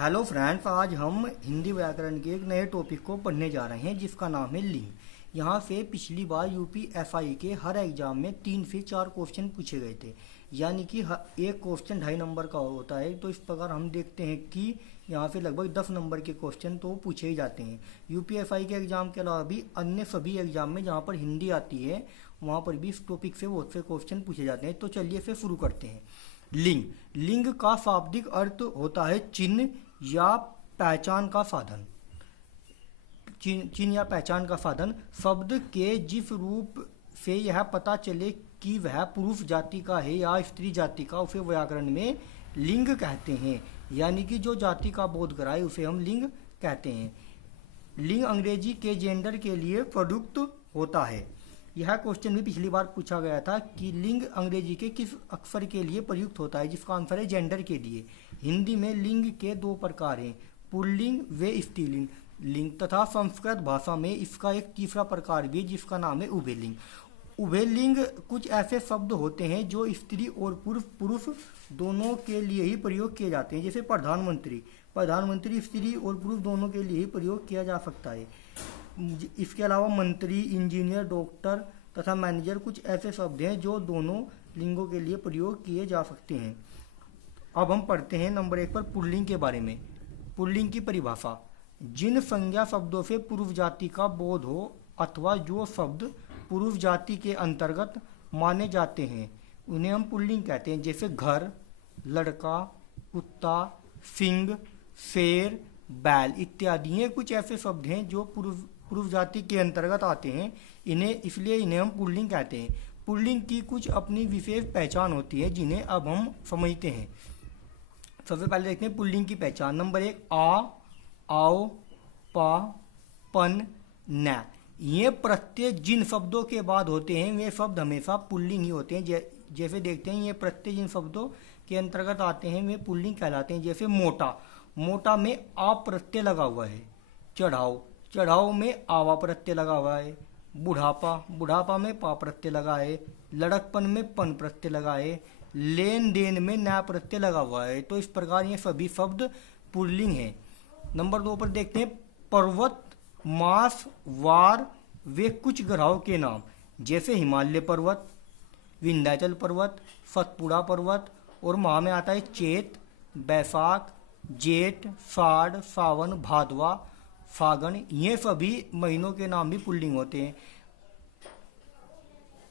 Hello friends, आज हम हिंदी व्याकरण के एक नए टॉपिक को पढ़ने जा रहे हैं जिसका नाम है लिंग। यहाँ से पिछली बार यूपीएसआई के हर एग्जाम में 3 से 4 क्वेश्चन पूछे गए थे, यानी कि एक क्वेश्चन 2.5 नंबर का होता है। तो इस प्रकार हम देखते हैं कि यहाँ से लगभग 10 नंबर के क्वेश्चन तो पूछे ही जाते हैं। यूपीएसआई के एग्जाम के अलावा भी अन्य सभी एग्जाम में जहाँ पर हिंदी आती है वहाँ पर भी इस टॉपिक से बहुत से क्वेश्चन पूछे जाते हैं। तो चलिए इसे शुरू करते हैं। लिंग लिंग का शाब्दिक अर्थ होता है चिन्ह या पहचान का साधन। चिन्ह या पहचान का साधन। शब्द के जिस रूप से यह पता चले कि वह पुरुष जाति का है या स्त्री जाति का, उसे व्याकरण में लिंग कहते हैं। यानी कि जो जाति का बोध कराए उसे हम लिंग कहते हैं। लिंग अंग्रेजी के जेंडर के लिए प्रयुक्त होता है। यह क्वेश्चन भी पिछली बार पूछा गया था कि लिंग अंग्रेजी के किस अक्षर के लिए प्रयुक्त होता है, जिसका आंसर है जेंडर के लिए। हिंदी में लिंग के 2 प्रकार हैं, पुल्लिंग व स्त्रीलिंग लिंग, तथा संस्कृत भाषा में इसका एक तीसरा प्रकार भी जिसका नाम है उभयलिंग। उभयलिंग कुछ ऐसे शब्द होते हैं जो स्त्री और पुरुष दोनों के लिए ही प्रयोग किए जाते हैं। जैसे प्रधानमंत्री स्त्री और पुरुष दोनों के लिए ही प्रयोग किया जा सकता है। इसके अलावा मंत्री, इंजीनियर, डॉक्टर तथा मैनेजर कुछ ऐसे शब्द हैं जो दोनों लिंगों के लिए प्रयोग किए जा सकते हैं। अब हम पढ़ते हैं नंबर 1 पर पुल्लिंग के बारे में। पुल्लिंग की परिभाषा: जिन संज्ञा शब्दों से पुरुष जाति का बोध हो अथवा जो शब्द पुरुष जाति के अंतर्गत माने जाते हैं उन्हें हम पुल्लिंग कहते हैं। जैसे घर, लड़का, कुत्ता, सिंह, शेर, बैल इत्यादि। ये कुछ ऐसे शब्द हैं जो पुरुष जाति के अंतर्गत आते हैं, इसलिए इन्हें हम पुल्लिंग कहते हैं। पुल्लिंग की कुछ अपनी विशेष पहचान होती है जिन्हें अब हम समझते हैं। सबसे पहले देखते हैं पुल्लिंग की पहचान। नंबर 1, आ, आओ, पा, पन, न। ये प्रत्यय जिन शब्दों के बाद होते हैं वे शब्द हमेशा पुल्लिंग ही होते हैं। जैसे देखते हैं ये प्रत्यय जिन शब्दों के अंतर्गत आते हैं वे पुल्लिंग कहलाते हैं। जैसे मोटा में आ प्रत्यय लगा हुआ है। चढ़ाओ में आवा प्रत्यय लगा हुआ है। बुढ़ापा में पा प्रत्यय लगा है। लड़कपन में पन प्रत्यय लगा है। लेन देन में न प्रत्यय लगा हुआ है। तो इस प्रकार ये सभी शब्द पुल्लिंग हैं। नंबर 2 पर देखते हैं पर्वत, मास, वार वे कुछ ग्रहों के नाम। जैसे हिमालय पर्वत, विंध्याचल पर्वत, सतपुड़ा पर्वत, और माह में आता है चैत, बैसाख, जेठ, साढ़, सावन, भादवा, फागण। ये सभी महीनों के नाम भी पुल्लिंग होते हैं।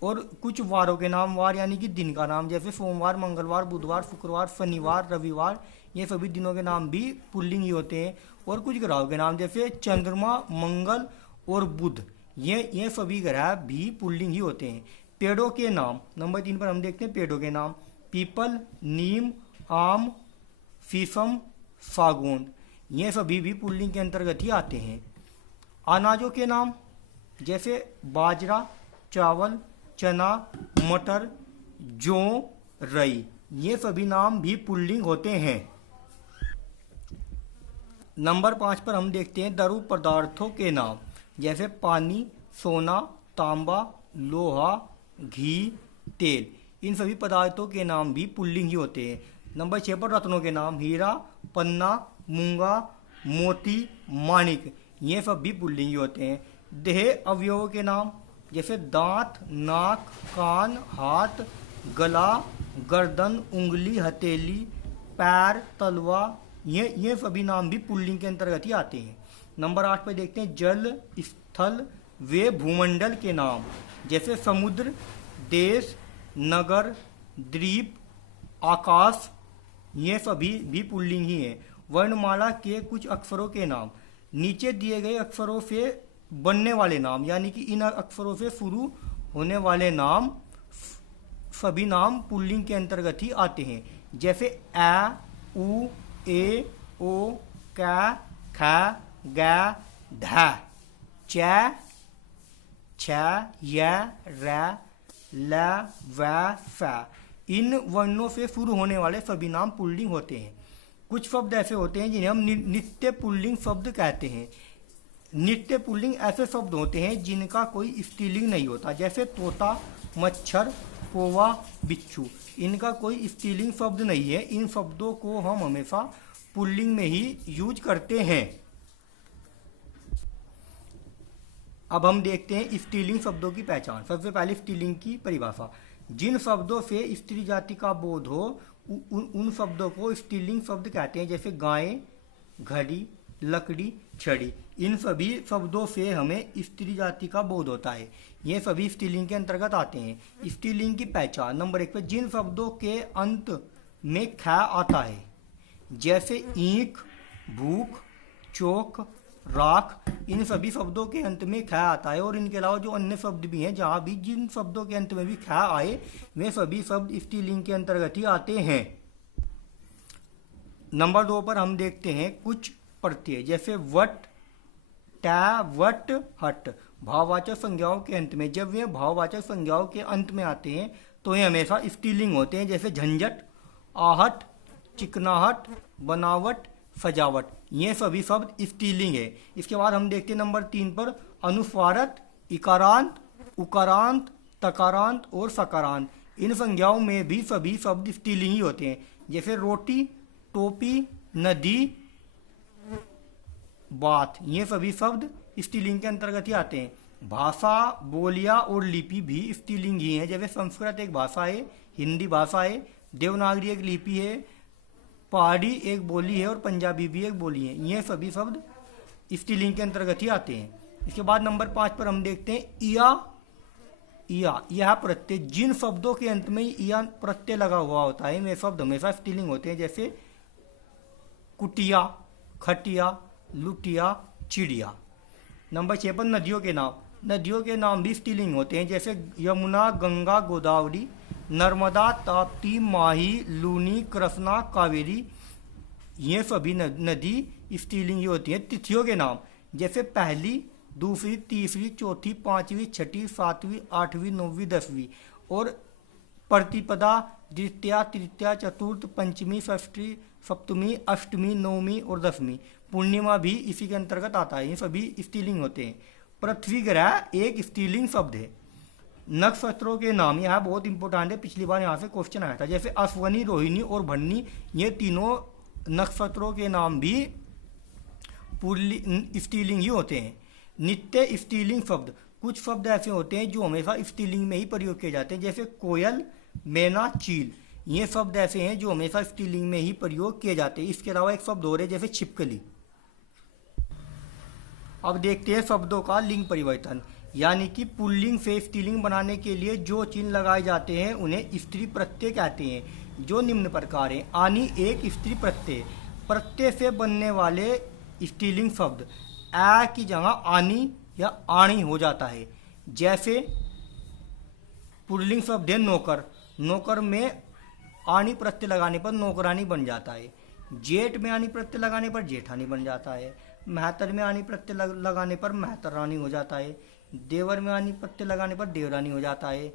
और कुछ वारों के नाम, वार यानी कि दिन का नाम, जैसे सोमवार, मंगलवार, बुधवार, शुक्रवार, शनिवार, रविवार, ये सभी दिनों के नाम भी पुल्लिंग ही होते हैं। और कुछ ग्रहों के नाम जैसे चंद्रमा, मंगल और बुध, ये सभी ग्रह भी पुल्लिंग ही होते हैं। पेड़ों के नाम, नंबर 3 पर हम देखते हैं पेड़ों के नाम। पीपल, नीम, आम, शीशम, सागौन, ये सभी भी पुल्लिंग के अंतर्गत ही आते हैं। अनाजों के नाम जैसे बाजरा, चावल, चना, मटर, जौ, रई, ये सभी नाम भी पुल्लिंग होते हैं। नंबर 5 पर हम देखते हैं द्रव पदार्थों के नाम। जैसे पानी, सोना, तांबा, लोहा, घी, तेल, इन सभी पदार्थों के नाम भी पुल्लिंग ही होते हैं। नंबर 6 पर रत्नों के नाम। हीरा, पन्ना, मूंगा, मोती, माणिक, ये सब भी पुल्लिंग ही होते हैं। देह अवयवों के नाम जैसे दांत, नाक, कान, हाथ, गला, गर्दन, उंगली, हथेली, पैर, तलवा, ये सभी नाम भी पुल्लिंग के अंतर्गत ही आते हैं। नंबर 8 पर देखते हैं जल, स्थल वे भूमंडल के नाम। जैसे समुद्र, देश, नगर, द्वीप, आकाश, ये सभी भी पुल्लिंग ही हैं। वर्णमाला के कुछ अक्षरों के नाम। नीचे दिए गए अक्षरों से बनने वाले नाम, यानी कि इन अक्षरों से शुरू होने वाले नाम, सभी नाम पुल्लिंग के अंतर्गत ही आते हैं। जैसे ए, उ, ए, ओ, क, ख, ग, ध, च, छ, य, र, ल, व, फ, इन वर्णों से शुरू होने वाले सभी नाम पुल्लिंग होते हैं। कुछ शब्द ऐसे होते हैं जिन्हें हम नित्य पुल्लिंग शब्द कहते हैं। नित्य पुल्लिंग ऐसे शब्द होते हैं जिनका कोई स्त्रीलिंग नहीं होता। जैसे तोता, मच्छर, कौवा, बिच्छू, इनका कोई स्त्रीलिंग शब्द नहीं है। इन शब्दों को हम हमेशा पुल्लिंग में ही यूज करते हैं। अब हम देखते हैं स्त्रीलिंग शब्दों की पहचान। सबसे पहले स्त्रीलिंग की परिभाषा। जिन शब्दों से स्त्री जाति का बोध हो उन शब्दों को स्त्रीलिंग शब्द कहते हैं, जैसे गाय, घड़ी, लकड़ी, छड़ी। इन सभी शब्दों से हमें स्त्री जाति का बोध होता है। ये सभी स्त्रीलिंग के अंतर्गत आते हैं। स्त्रीलिंग की पहचान। नंबर 1 पे जिन शब्दों के अंत में ख आता है, जैसे ईंख, भूख, चौक, राख, इन सभी शब्दों के अंत में ख आता है। और इनके अलावा जो अन्य शब्द भी हैं, जहाँ भी जिन शब्दों के अंत में भी ख आए, वे सभी शब्द स्त्रीलिंग के अंतर्गत ही आते हैं। नंबर 2 पर हम देखते हैं कुछ प्रत्यय, जैसे वट, ट, वट, हट। भाववाचक संज्ञाओं के अंत में, जब वे भाववाचक संज्ञाओं के अंत में आते हैं तो ये हमेशा स्त्रीलिंग होते हैं, जैसे झंझट, आहट, चिकनाहट, बनावट, सजावट। ये सभी शब्द स्त्रीलिंग है। इसके बाद हम देखते हैं नंबर 3 पर अनुस्वारत, इकारांत, उकारांत, तकारांत और सकारांत। इन संज्ञाओं में भी सभी शब्द स्त्रीलिंग ही होते हैं, जैसे रोटी, टोपी, नदी, बात। ये सभी शब्द स्त्रीलिंग के अंतर्गत ही आते हैं। भाषा, बोलियां और लिपि भी स्त्रीलिंग ही है, जैसे संस्कृत एक भाषा है, हिंदी भाषा है, देवनागरी एक लिपि है, पहाड़ी एक बोली है और पंजाबी भी एक बोली है। ये सभी शब्द स्त्रीलिंग के अंतर्गत ही आते हैं। इसके बाद नंबर 5 पर हम देखते हैं इया। इया, यह प्रत्यय, जिन शब्दों के अंत में इया प्रत्यय लगा हुआ होता है, वे शब्द हमेशा स्त्रीलिंग होते हैं, जैसे कुटिया, खटिया, लुटिया, चिड़िया। नंबर 6 पर नदियों के नाम। नदियों के नाम भी स्त्रीलिंग होते हैं, जैसे यमुना, गंगा, गोदावरी, नर्मदा, ताप्ती, माही, लूनी, कृष्णा, कावेरी। ये सभी नदी स्त्रीलिंग ही होती हैं। तिथियों के नाम, जैसे पहली, दूसरी, तीसरी, चौथी, पांचवी, छठी, सातवीं, आठवीं, नौवीं, 10वीं। और प्रतिपदा, द्वितीया, तृतीया, चतुर्थ, पंचमी, षष्ठी, सप्तमी, अष्टमी, नवमी और 10वीं। पूर्णिमा भी इसी के अंतर्गत आता है। ये सभी स्त्रीलिंग होते हैं। पृथ्वी ग्रह एक स्त्रीलिंग शब्द है। नक्षत्रों के नाम, यहाँ बहुत इंपॉर्टेंट है, पिछली बार यहाँ से क्वेश्चन आया था, जैसे अश्वनी, रोहिणी और भरणी। ये तीनों नक्षत्रों के नाम भी स्त्रीलिंग ही होते हैं। नित्य स्त्रीलिंग शब्द, कुछ शब्द ऐसे होते हैं जो हमेशा स्त्रीलिंग में ही प्रयोग किए जाते हैं, जैसे कोयल, मैना, चील। ये शब्द ऐसे हैं जो हमेशा स्त्रीलिंग में ही प्रयोग किए जाते हैं। इसके अलावा एक शब्द और है, जैसे छिपकली। अब देखते हैं शब्दों का लिंग परिवर्तन, यानी कि पुल्लिंग से स्त्रीलिंग बनाने के लिए जो चिन्ह लगाए जाते हैं उन्हें स्त्री प्रत्यय कहते हैं, जो निम्न प्रकार हैं। आनी एक स्त्री प्रत्यय। प्रत्यय से बनने वाले स्त्रीलिंग शब्द आ की जगह आनी या आणी हो जाता है। जैसे पुल्लिंग शब्द है नौकर। नौकर में आनी प्रत्यय लगाने पर नौकरानी बन जाता है। जेठ में आनी प्रत्यय लगाने पर जेठानी बन जाता है। महतर में आनी प्रत्यय लगाने पर महतरानी हो जाता है। देवर में आनी प्रत्यय लगाने पर देवरानी हो जाता है।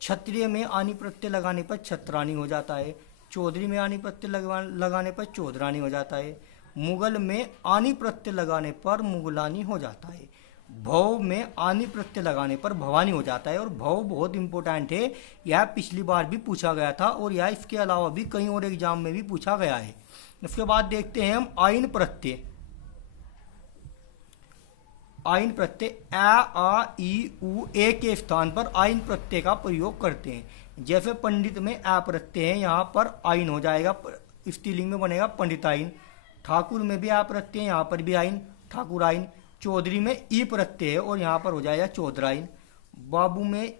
क्षत्रिय में आनी प्रत्यय लगाने पर छत्रानी हो जाता है। चौधरी में आनी प्रत्यय लगाने पर चौधरानी हो जाता है। मुगल में आनी प्रत्यय लगाने पर मुगलानी हो जाता है। भव में आनी प्रत्यय लगाने पर भवानी हो जाता है। और भव बहुत इंपॉर्टेंट है, यह पिछली बार भी पूछा गया था और यह इसके अलावा भी कई और एग्जाम में भी पूछा गया है। इसके बाद देखते हैं हम आइन प्रत्यय। आइन प्रत्यय आ, ई, उ, ए के स्थान पर आइन प्रत्यय का प्रयोग करते हैं। जैसे पंडित में आ प्रत्यय है, यहाँ पर आइन हो जाएगा, स्त्रीलिंग में बनेगा पंडिताइन। ठाकुर में भी आ प्रत्यय, यहाँ पर भी आइन, ठाकुराइन। चौधरी में ई प्रत्यय है और यहाँ पर हो जाएगा चौधराइन। बाबू में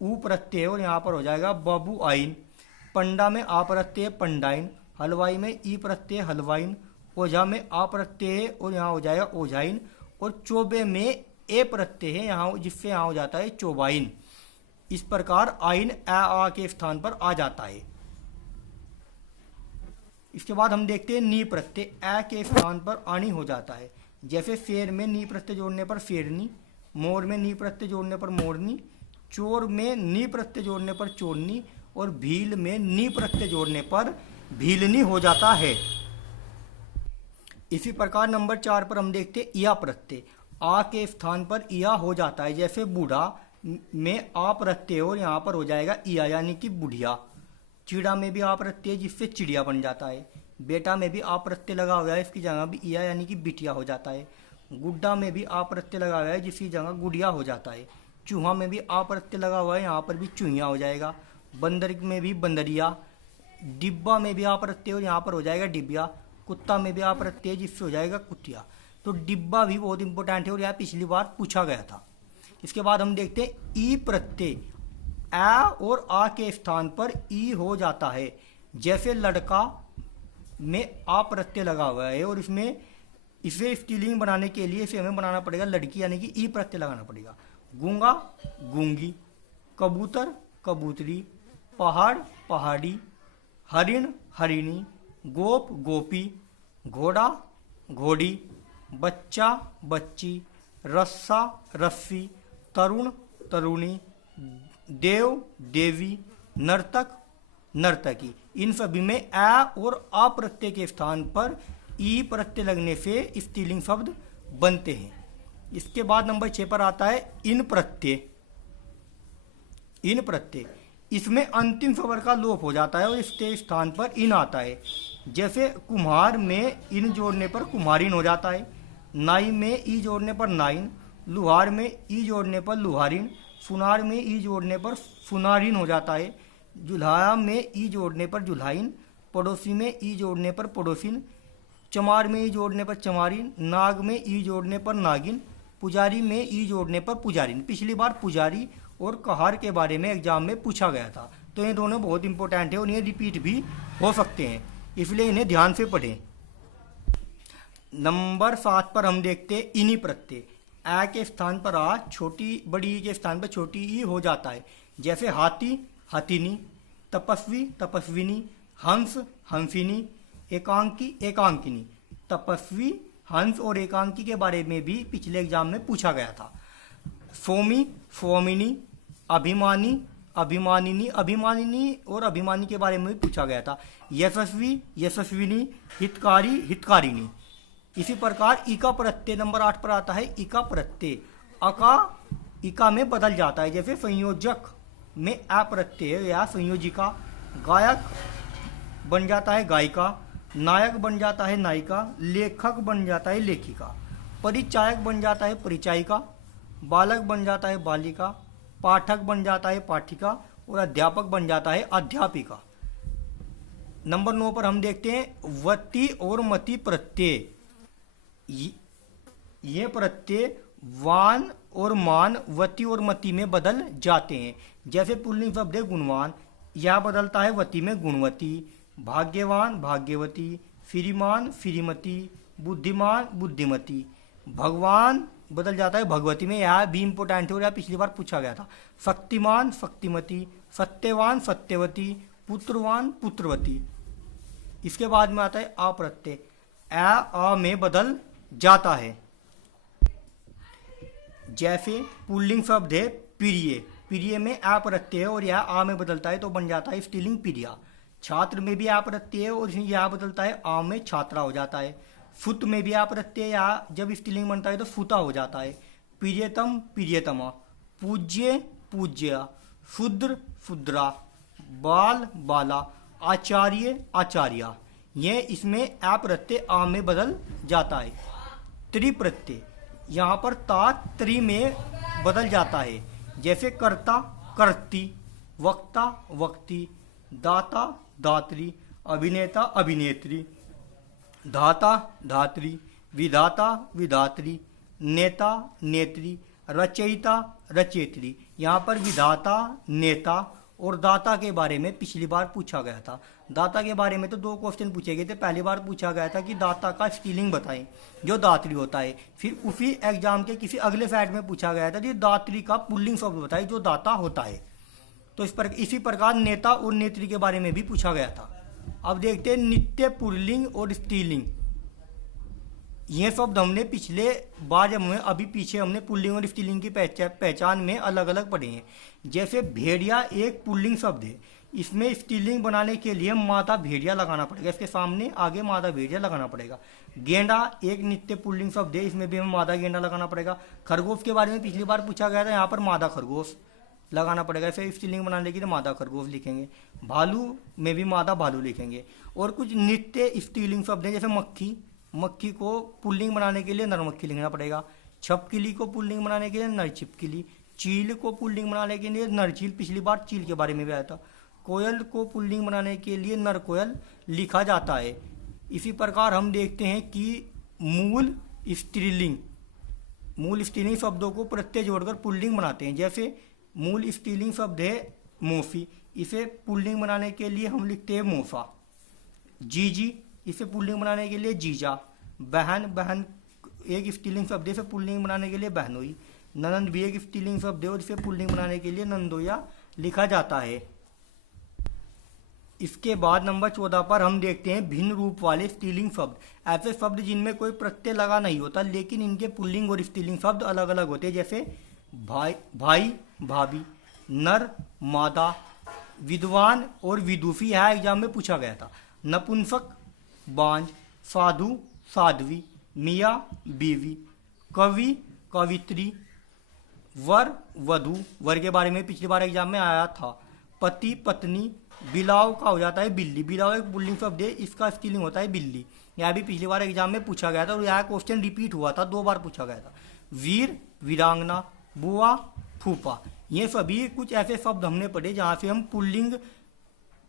ऊ प्रत्यय है और यहाँ पर हो जाएगा बाबू आइन। पंडा में आ प्रत्यय, पंडाइन। हलवाई में ई प्रत्यय, हलवाइन। ओझा में आ प्रत्यय है और यहाँ हो जाएगा ओझाइन। और चौबे में ए प्रत्यय है, यहाँ जिससे यहाँ हो जाता है चौबाइन। इस प्रकार आइन आ के स्थान पर आ जाता है। इसके बाद हम देखते हैं नी प्रत्यय। आ के स्थान पर आनी हो जाता है। जैसे शेर में नी प्रत्यय जोड़ने पर शेरनी। मोर में नी प्रत्यय जोड़ने पर मोरनी। चोर में नी प्रत्यय जोड़ने पर चोरनी। और भील में नी प्रत्यय जोड़ने पर भीलनी हो जाता है। इसी प्रकार नंबर 4 पर हम देखते हैं इया प्रत्यय। आ के स्थान पर इया हो जाता है। जैसे बूढ़ा में आ प्रत्यय और यहाँ पर हो जाएगा इया, यानी कि बुढ़िया। चिड़ा में भी आ प्रत्यय, जिससे चिड़िया बन जाता है। बेटा में भी आ प्रत्यय लगा हुआ है, इसकी जगह भी इया यानी कि बिटिया हो जाता है। गुड्डा में भी आ प्रत्यय लगा हुआ है, जिसकी जगह गुड़िया हो जाता है। चूहा में भी आ प्रत्यय लगा हुआ है, यहाँ पर भी चूहिया हो जाएगा। बंदर में भी बंदरिया। डिब्बा में भी आ प्रत्यय और यहाँ पर हो जाएगा डिबिया। कुत्ता में भी आ प्रत्यय, जिससे हो जाएगा कुतिया। तो डिब्बा भी बहुत इंपॉर्टेंट है और यह पिछली बार पूछा गया था। इसके बाद हम देखते हैं ई प्रत्यय। आ और आ के स्थान पर ई हो जाता है। जैसे लड़का में आ प्रत्यय लगा हुआ है और इसमें इसे स्त्रीलिंग बनाने के लिए इसे हमें बनाना पड़ेगा लड़की, यानी कि ई प्रत्यय लगाना पड़ेगा। गूंगा गूंगी, कबूतर कबूतरी, पहाड़ पहाड़ी, हरिण हरिणी, गोप गोपी, घोड़ा घोड़ी, बच्चा बच्ची, रस्सा रस्सी, तरुण तरुणी, देव देवी, नर्तक नर्तकी। इन सभी में आ और आ प्रत्यय के स्थान पर ई प्रत्यय लगने से स्त्रीलिंग शब्द बनते हैं। इसके बाद नंबर 6 पर आता है इन प्रत्यय। इन प्रत्यय, इसमें अंतिम स्वर का लोप हो जाता है और इसके स्थान पर इन आता है। जैसे कुम्हार में इन जोड़ने पर कुम्हारिन हो जाता है। नाई में ई जोड़ने पर नाइन, लुहार में ई जोड़ने पर लुहारिन, सुनार में ई जोड़ने पर सुनारिन हो जाता है। जुल्हा में ई जोड़ने पर जुल्हाइन, पड़ोसी में ई जोड़ने पर पड़ोसिन, चमार में ई जोड़ने पर चमारिन, नाग में ई जोड़ने पर नागिन, पुजारी में ई जोड़ने पर पुजारिन। पिछली बार पुजारी और कहार के बारे में एग्जाम में पूछा गया था, तो ये दोनों बहुत इंपॉर्टेंट है और ये रिपीट भी हो सकते हैं, इसलिए इन्हें ध्यान से पढ़ें। नंबर 7 पर हम देखते हैं इन्हीं प्रत्यय। आ के स्थान पर आ, छोटी बड़ी ई के स्थान पर छोटी ई हो जाता है। जैसे हाथी हथिनी, तपस्वी तपस्विनी, हंस हंसिनी, एकांकी एकांकिनी। तपस्वी, हंस और एकांकी के बारे में भी पिछले एग्जाम में पूछा गया था। सोमी स्वामिनी, अभिमानी अभिमानिनी, अभिमानिनी और अभिमानी के बारे में भी पूछा गया था। यशस्वी यशस्विनी, हितकारी हितकारिणी। इसी प्रकार इका प्रत्यय नंबर 8 पर आता है इका प्रत्यय। अका इका में बदल जाता है। जैसे संयोजक में आ प्रत्यय या संयोजिका। गायक बन जाता है गायिका, नायक बन जाता है नायिका, लेखक बन जाता है लेखिका, परिचायक बन जाता है परिचायिका, बालक बन जाता है बालिका, पाठक बन जाता है पाठिका और अध्यापक बन जाता है अध्यापिका। नंबर 9 पर हम देखते हैं वती और मति प्रत्यय। ये प्रत्यय वान और मान वती और मति में बदल जाते हैं। जैसे पुल्लिंग शब्द है गुणवान, यह बदलता है वती में गुणवती। भाग्यवान भाग्यवती, श्रीमान श्रीमती, बुद्धिमान बुद्धिमती। भगवान बदल जाता है भगवती में, यह भी इंपोर्टेंट है और यह पिछली बार पूछा गया था। शक्तिमान शक्तिमती, सत्यवान सत्यवती, पुत्रवान पुत्रवती। इसके बाद में आता है आ प्रत्यय। आ में बदल जाता है। जैसे पुल्लिंग शब्द है प्रिय, प्रिय में आ प्रत्यय है और यह आ में बदलता है तो बन जाता है स्त्रीलिंग प्रिया। छात्र में भी आ प्रत्यय है और यह बदलता है आ में छात्रा हो जाता है। सुत में भी आ प्रत्यय या जब स्त्रीलिंग बनता है तो सुता हो जाता है। प्रियतम प्रियतमा, पूज्य पूज्य, शूद्र शूद्रा, बाल बाला, आचार्य आचार्या। ये इसमें आ प्रत्यय आ में बदल जाता है। त्रिप्रत्यय, यहाँ पर ता त्रि में बदल जाता है। जैसे कर्ता कर्ती, वक्ता वक्ती, दाता दात्री, अभिनेता अभिनेत्री, धाता धात्री, विधाता विधात्री, नेता नेत्री, रचयिता रचयित्री। यहाँ पर विधाता नेता और दाता के बारे में पिछली बार पूछा गया था। दाता के बारे में तो 2 क्वेश्चन पूछे गए थे। पहली बार पूछा गया था कि दाता का स्त्रीलिंग बताएं जो दात्री होता है। फिर उसी एग्जाम के किसी अगले साइड में पूछा गया था कि दात्री का पुल्लिंग शब्द बताएं जो दाता होता है। तो इसी प्रकार नेता और नेत्री के बारे में भी पूछा गया था। अब देखते हैं नित्य पुल्लिंग और स्त्रीलिंग। ये शब्द हमने पिछले बार जब अभी पीछे हमने पुल्लिंग और स्त्रीलिंग की पहचान में अलग अलग पढ़े हैं। जैसे भेड़िया एक पुल्लिंग शब्द है, इसमें स्त्रीलिंग बनाने के लिए मादा भेड़िया लगाना पड़ेगा, इसके सामने आगे मादा भेड़िया लगाना पड़ेगा। गेंडा एक नित्य पुल्लिंग शब्द है, इसमें भी हमें मादा गेंडा लगाना पड़ेगा। खरगोश के बारे में पिछली बार पूछा गया था, यहाँ पर मादा खरगोश। लगाना पड़ेगा। फिर स्त्रीलिंग बनाने के लिए मादा खरगोश लिखेंगे। भालू में भी मादा भालू लिखेंगे। और कुछ नित्य स्त्रीलिंग शब्द हैं, जैसे मक्खी, मक्खी को पुल्लिंग बनाने के लिए नर मक्खी लिखना पड़ेगा। छिपकली को पुल्लिंग बनाने के लिए नर छिपकली। चील को पुल्लिंग बनाने के लिए नर चील, पिछली बार चील के बारे में भी आया था। कोयल को पुल्लिंग बनाने के लिए नर कोयल लिखा जाता है। इसी प्रकार हम देखते हैं कि मूल स्त्रीलिंग शब्दों को प्रत्यय जोड़कर पुल्लिंग बनाते हैं। जैसे मूल स्त्रीलिंग शब्द है मौसी, इसे पुल्लिंग बनाने के लिए हम लिखते हैं मौसा। जीजी, इसे पुल्लिंग बनाने के लिए जीजा। बहन, बहन एक स्त्रीलिंग शब्द है, इसे पुल्लिंग बनाने के लिए बहनोई। ननंद भी एक स्त्रीलिंग शब्द है और इसे पुल्लिंग बनाने के लिए नंदोया लिखा जाता है। इसके बाद नंबर 14 पर हम देखते हैं भिन्न रूप वाले स्त्रीलिंग शब्द। ऐसे शब्द जिनमें कोई प्रत्यय लगा नहीं होता लेकिन इनके पुल्लिंग और स्त्रीलिंग शब्द अलग अलग होते हैं। जैसे भाई, भाई, भाभी, नर, मादा, विद्वान और विदुषी। यह एग्जाम में पूछा गया था। नपुंसक, बांझ, साधु, साध्वी, मियाँ, बीवी, कवि, कवित्री, वर, वधू। वर के बारे में पिछली बार एग्जाम में आया था। पति, पत्नी, बिलाव का हो जाता है बिल्ली। बिलाव एक पुल्लिंग शब्द है, इसका स्त्रीलिंग होता है बिल्ली। यह भी पिछली बार एग्जाम में पूछा गया था और यह क्वेश्चन रिपीट हुआ था, 2 बार पूछा गया था। वीर, वीरांगना, बुआ, फूफा। ये सभी कुछ ऐसे शब्द हमने पढ़े जहाँ से हम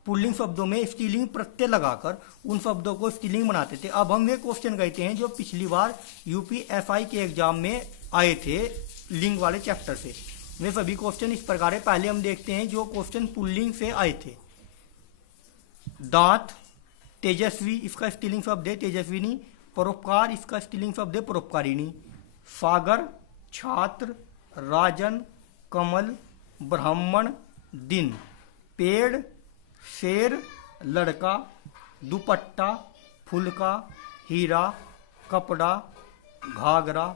पुल्लिंग शब्दों में स्त्रीलिंग प्रत्यय लगाकर उन शब्दों को स्त्रीलिंग बनाते थे। अब हम वे क्वेश्चन कहते हैं जो पिछली बार यूपीएसआई के एग्जाम में आए थे लिंग वाले चैप्टर से। वे सभी क्वेश्चन इस प्रकार है। पहले हम देखते हैं जो क्वेश्चन पुल्लिंग से आए थे। दांत, तेजस्वी, इसका स्त्रीलिंग शब्द है तेजस्विनी। परोपकार, इसका स्त्रीलिंग शब्द है परोपकारिणी। सागर, छात्र, राजन, कमल, ब्राह्मण, दिन। पेड़, शेर, लड़का, दुपट्टा, फुलका, हीरा, कपड़ा, घाघरा,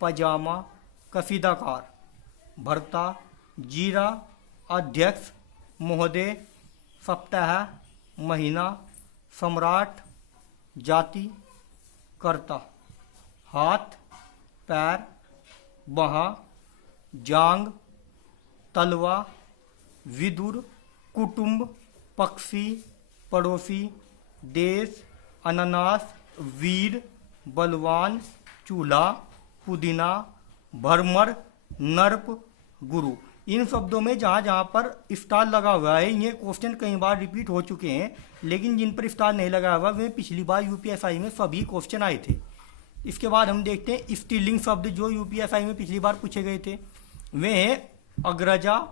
पजामा, कसीदाकार, भरता, जीरा, अध्यक्ष, महोदय, सप्ताह, महीना, सम्राट, जाति, कर्ता। हाथ, पैर, बाह, जांग, तलवा, विदुर, कुटुंब, पक्षी, पड़ोसी, देश, अनानास, वीर, बलवान, चूल्हा, पुदीना, भरमर, नर्प, गुरु। इन शब्दों में जहाँ जहाँ पर स्टार लगा हुआ है ये क्वेश्चन कई बार रिपीट हो चुके हैं, लेकिन जिन पर स्टार नहीं लगा हुआ वे पिछली बार यूपीएसआई में सभी क्वेश्चन आए थे। इसके बाद हम देखते हैं स्त्रीलिंग शब्द जो यूपीएसआई में पिछली बार पूछे गए थे। वे हैं अग्रजा,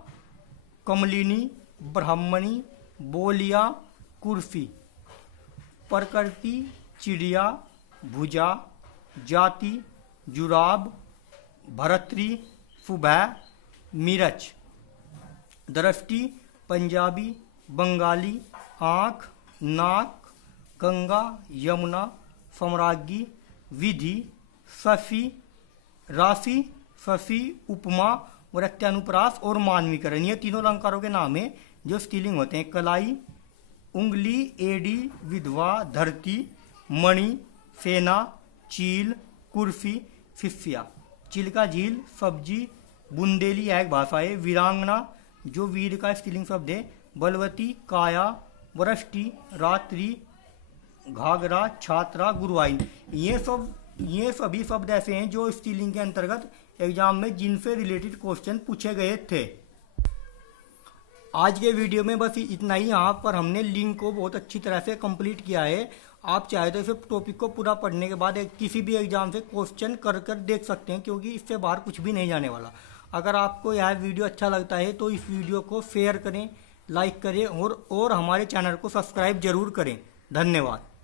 कमलिनी, ब्राह्मणी, बोलिया, कुर्सी। प्रकृति, चिड़िया, भुजा, जाति, जुराब, भरतरी, सुबह, मिर्च। दृष्टि, पंजाबी, बंगाली, आँख, नाक, गंगा, यमुना, सम्राज्ञी, विधि, शशि, राशि, शशि, उपमा, वृत्यानुप्रास और मानवीकरण। ये तीनों अलंकारों के नाम हैं जो स्त्रीलिंग होते हैं। कलाई, उंगली, एडी, विधवा, धरती, मणि, सेना, चील, कुर्सी, शिष्या। चिल्का, झील, सब्जी, बुंदेली एक भाषा है। वीरांगना जो वीर का स्त्रीलिंग शब्द है। बलवती, काया, वृष्टि, रात्रि, घाघरा, छात्रा, गुरुवाइन। ये सभी शब्द ऐसे हैं जो स्त्रीलिंग के अंतर्गत एग्जाम में जिनसे रिलेटेड क्वेश्चन पूछे गए थे। आज के वीडियो में बस इतना ही। यहाँ पर हमने लिंक को बहुत अच्छी तरह से कंप्लीट किया है। आप चाहे तो इस टॉपिक को पूरा पढ़ने के बाद किसी भी एग्जाम से क्वेश्चन कर देख सकते हैं, क्योंकि इससे बाहर कुछ भी नहीं जाने वाला। अगर आपको यह वीडियो अच्छा लगता है तो इस वीडियो को शेयर करें, लाइक करें और हमारे चैनल को सब्सक्राइब जरूर करें। धन्यवाद।